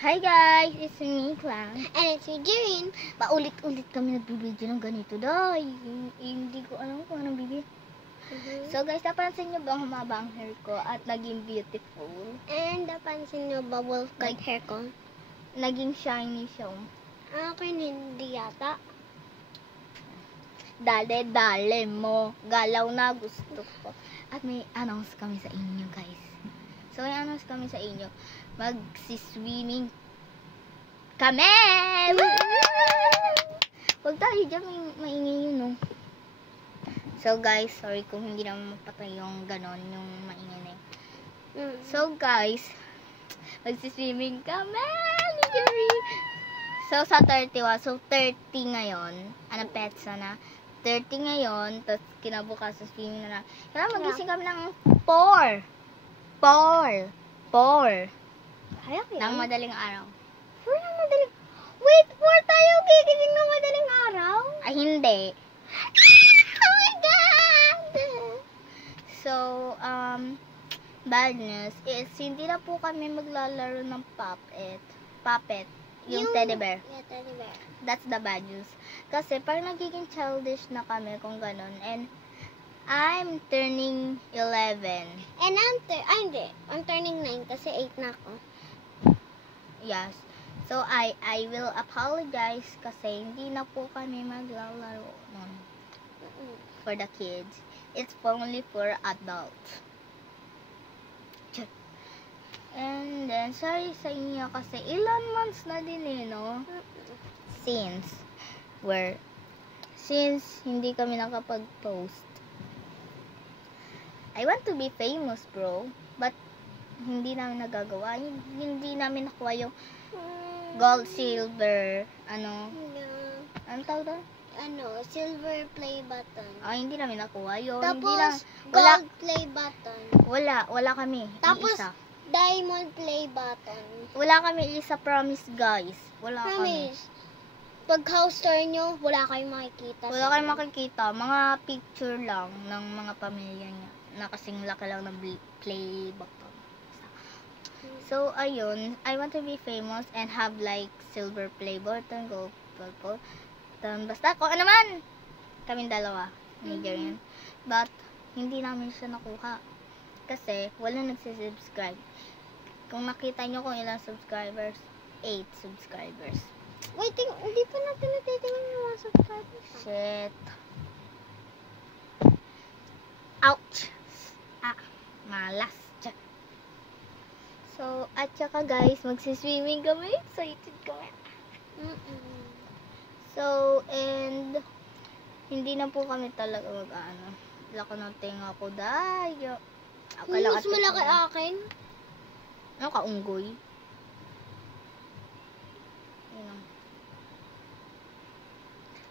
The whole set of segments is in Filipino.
Hi guys, it's me, Clown. And it's me, Jirin. Paulit-ulit kami nagbibideo ng ganito, day. Hindi ko alam kung anong bibig. So guys, napansin nyo ba ang humaba ang hair ko at naging beautiful? And napansin nyo ba wolf cut hair ko? Naging shiny siya. Akin hindi yata. Dale-dale mo. Galaw na gusto ko. At may announce kami sa inyo, guys. So, may announce kami sa inyo. Magsiswimming kami! Huwag tayo dyan, maingay yun, no? So, guys, sorry kung hindi naman mapatay yung ganon, yung maingay na yun. So, guys, magsiswimming kami! So, sa 31, so 30 ngayon, petsa na, 30 ngayon, tapos kinabukas sa swimming na. Kaya magising kami ng 4 ng madaling araw. 4 ng madaling... Wait, 4 tayo gigising ng madaling araw? Ay, hindi. Oh my God! So, bad news is, hindi na po kami maglalaro ng puppet. Yung teddy bear. Yeah, teddy bear. That's the bad news. Kasi parang nagiging childish na kami kung ganun. And I'm turning 11. And I'm turning 9 kasi 8 na ako. Yes. So I will apologize kasi hindi na po kami maglalaro nun for the kids. It's only for adults. And then, sorry sa inyo kasi ilan months na din no? Since hindi kami nakapag-post. I want to be famous, bro. But, hindi namin nagagawa. Hindi namin nakuha yung gold, silver, anong tawag doon? Silver play button. Hindi namin nakuha yun. Tapos, wala, gold play button. Wala kami. Tapos, isa. Diamond play button. Wala kami isa, promise guys. Wala kami. Promise. Pag house tour nyo, wala kayong makikita. Wala kayong makikita. Mga picture lang ng mga pamilya niya. Na kasing laki lang ng play button. So, ayun. I want to be famous and have like silver play button, gold button. Basta kung ano man. Kaming dalawa. Major yan. But, hindi namin siya nakuha. Kasi, wala nagsisubscribe. Kung nakita nyo kung ilang subscribers, 8 subscribers. Wait, hindi pa natin natitingnan yung mga subscribers. Shit. Ouch. Malas. So, at saka guys, magsiswimming kami. Excited kami. So, and, hindi na po kami talaga mag-ano. Lako ng tinga ko, dayo. Mas malaki akin. Ano ka, unggoy?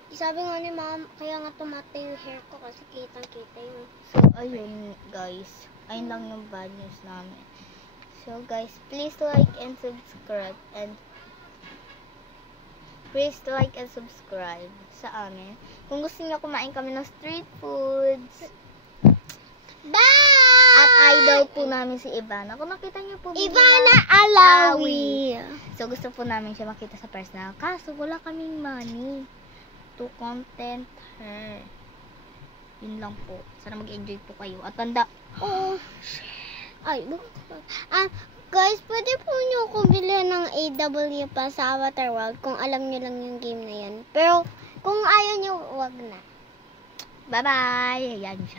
Sabi nga ni ma'am, kaya nga tumatay yung hair ko kasi kitang-kita yun. So, ayun guys. Ayun lang yung bad news namin. So, guys, please like and subscribe. Sa amin. Kung gusto niyo kumain kami ng street foods. Bye! At idol po namin si Ivana. Kung nakita niyo po, Ivana Alawi. So, gusto po namin siya makita sa personal. Kaso, wala kaming money to content her. Yun lang po. Sana mag-enjoy po kayo. At tanda. Oh, shit. Ay, guys, pwede po nyo ko bilhin ng AW pa sa Avatar World kung alam nyo lang yung game na yan. Pero, kung ayaw nyo, wag na. Bye-bye. Ayan siya.